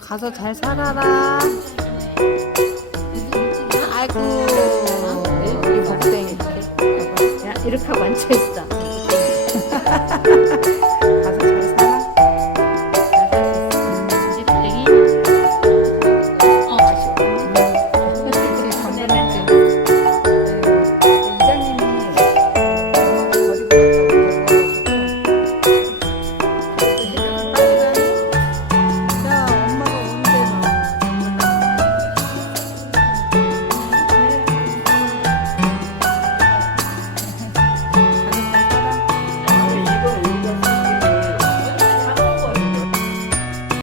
가서 잘 살아라. 아이고, 우리 복댕이. 야, 이렇게 하고 앉아있어.